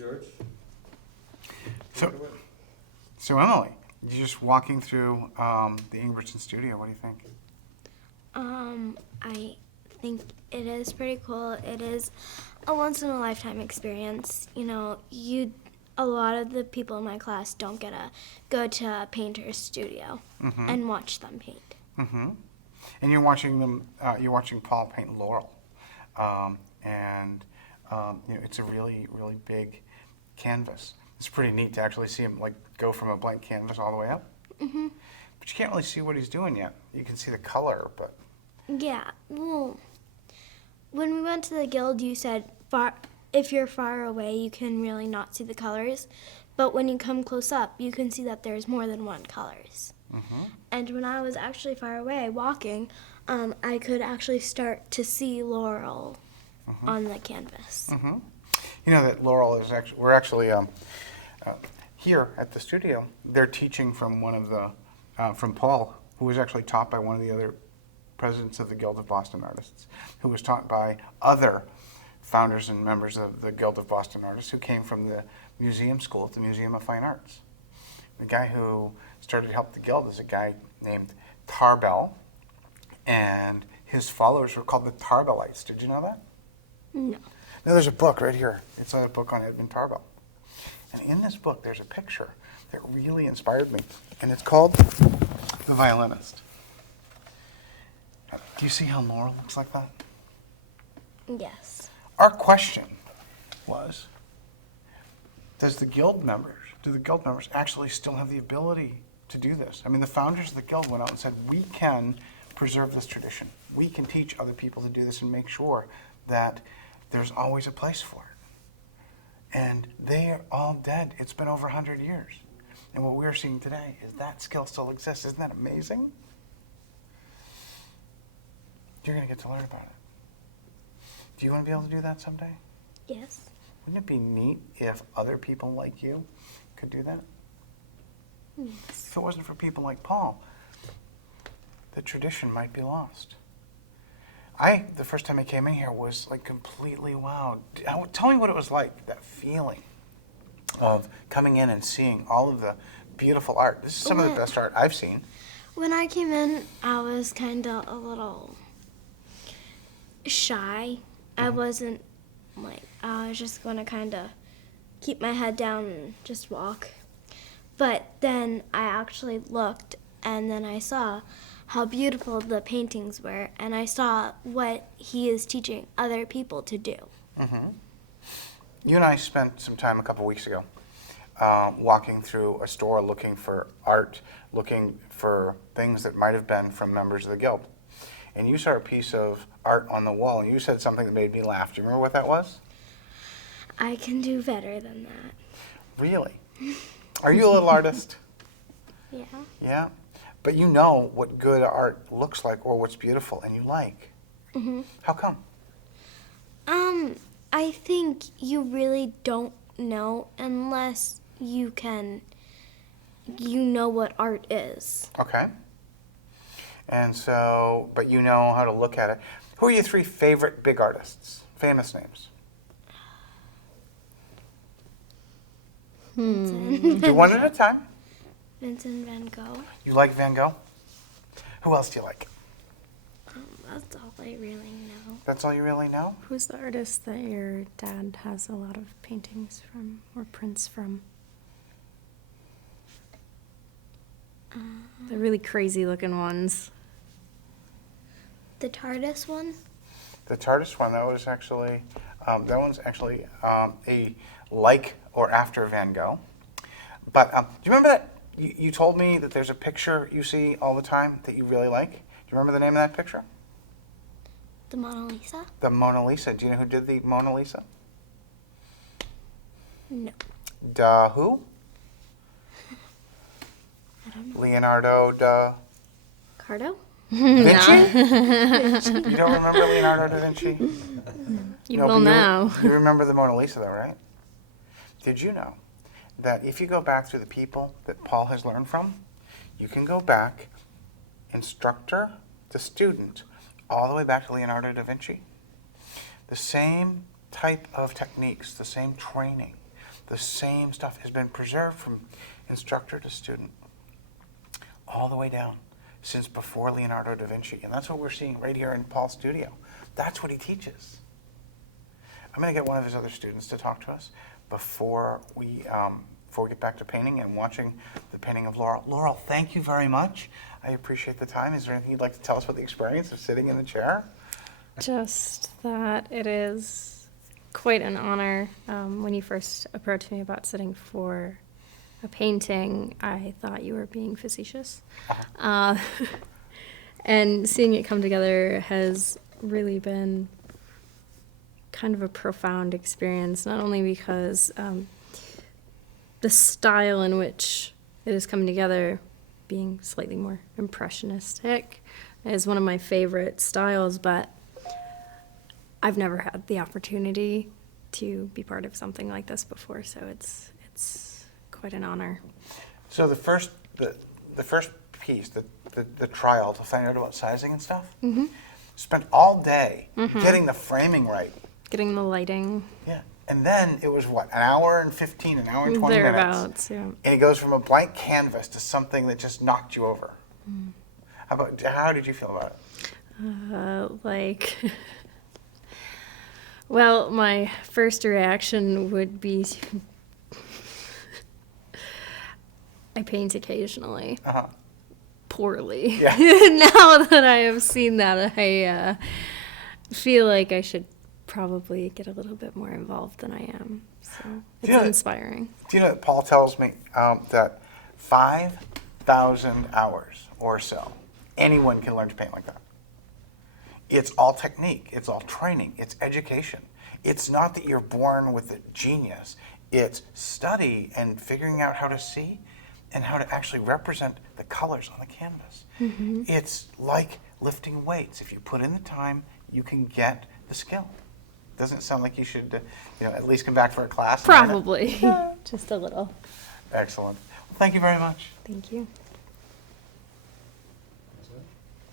George? So, so Emily, you're just walking through the Ingebrigtsen studio. What do you think? I think it is pretty cool. It is a once in a lifetime experience. You know, a lot of the people in my class don't get to go to a painter's studio and watch them paint. Mm-hmm. And you're watching them. You're watching Paul paint Laurel, and it's a really, really big canvas. It's pretty neat to actually see him like go from a blank canvas all the way up. Mm-hmm. But you can't really see what he's doing yet. You can see the color, but Yeah, well, when we went to the guild, you said if you're far away, you can really not see the colors. But when you come close up, you can see that there's more than one colors. And when I was actually far away walking, I could actually start to see Laurel on the canvas. you know that Laurel is actually. We're actually here at the studio. They're teaching from one of the from Paul, who was actually taught by one of the other presidents of the Guild of Boston Artists, who was taught by other founders and members of the Guild of Boston Artists who came from the museum school at the Museum of Fine Arts. The guy who started to help the Guild is a guy named Tarbell, and his followers were called the Tarbellites. Did you know that? No. Now there's a book right here. It's a book on Edmund Tarbell. And in this book, there's a picture that really inspired me, and it's called The Violinist. Do you see how Laurel looks like that? Yes. Our question was, do the guild members actually still have the ability to do this? I mean, the founders of the guild went out and said, we can preserve this tradition. We can teach other people to do this and make sure that there's always a place for it. And they are all dead. It's been over 100 years. And what we're seeing today is that skill still exists. Isn't that amazing? You're going to get to learn about it. Do you want to be able to do that someday? Yes. Wouldn't it be neat if other people like you could do that? Yes. If it wasn't for people like Paul, the tradition might be lost. The first time I came in here, was like completely wowed. Tell me what it was like, that feeling of coming in and seeing all of the beautiful art. This is some of the best art I've seen. When I came in, I was kind of a little shy. I wasn't I was just going to kind of keep my head down and just walk. But then I actually looked, and then I saw how beautiful the paintings were, and I saw what he is teaching other people to do. You and I spent some time a couple weeks ago walking through a store looking for art, looking for things that might have been from members of the Guild. And you saw a piece of art on the wall, and you said something that made me laugh. Do you remember what that was? I can do better than that. Really? Are you a little artist? Yeah. Yeah? But you know what good art looks like or what's beautiful, and you like. How come? I think you really don't know unless you know what art is. Okay. And so, but you know how to look at it. Who are your three favorite big artists? Famous names. Do one at a time. Vincent van Gogh. You like Van Gogh? Who else do you like? That's all I really know. That's all you really know? Who's the artist that your dad has a lot of paintings from or prints from? The really crazy looking ones. The TARDIS one? The TARDIS one, that one's actually a like or after Van Gogh. But do you remember that? You told me that there's a picture you see all the time that you really like. Do you remember the name of that picture? The Mona Lisa? The Mona Lisa. Do you know who did the Mona Lisa? No. Who? I don't know. Leonardo da Cardo? Vinci? You don't remember Leonardo da Vinci? You No, will but now. You remember the Mona Lisa, though, right? Did you know that if you go back through the people that Paul has learned from, you can go back, instructor to student, all the way back to Leonardo da Vinci? The same type of techniques, the same training The same stuff has been preserved from instructor to student all the way down since before Leonardo da Vinci. And that's what we're seeing right here in Paul's studio. That's what he teaches. I'm going to get one of his other students to talk to us before we get back to painting and watching the painting of Laurel. Laurel, thank you very much. I appreciate the time. Is there anything you'd like to tell us about the experience of sitting in the chair? Just that it is quite an honor. When you first approached me about sitting for a painting, I thought you were being facetious. And seeing it come together has really been kind of a profound experience, not only because the style in which it has come together, being slightly more impressionistic, is one of my favorite styles, but I've never had the opportunity to be part of something like this before, so it's quite an honor. So the first piece, the trial to find out about sizing and stuff, spent all day getting the framing right. Getting the lighting. Yeah. And then it was what, an hour and 15, an hour and 20 minutes? Thereabouts, yeah. And it goes from a blank canvas to something that just knocked you over. How did you feel about it? Well, my first reaction would be I paint occasionally. Poorly. Yeah. Now that I have seen that, I feel like I should probably get a little bit more involved than I am. So it's inspiring. Do you know that Paul tells me that 5,000 hours or so, anyone can learn to paint like that? It's all technique. It's all training. It's education. It's not that you're born with a genius. It's study and figuring out how to see and how to actually represent the colors on the canvas. It's like lifting weights. If you put in the time, you can get the skill. Doesn't sound like you should, at least come back for a class? Probably. Just a little. Excellent. Well, thank you very much. Thank you.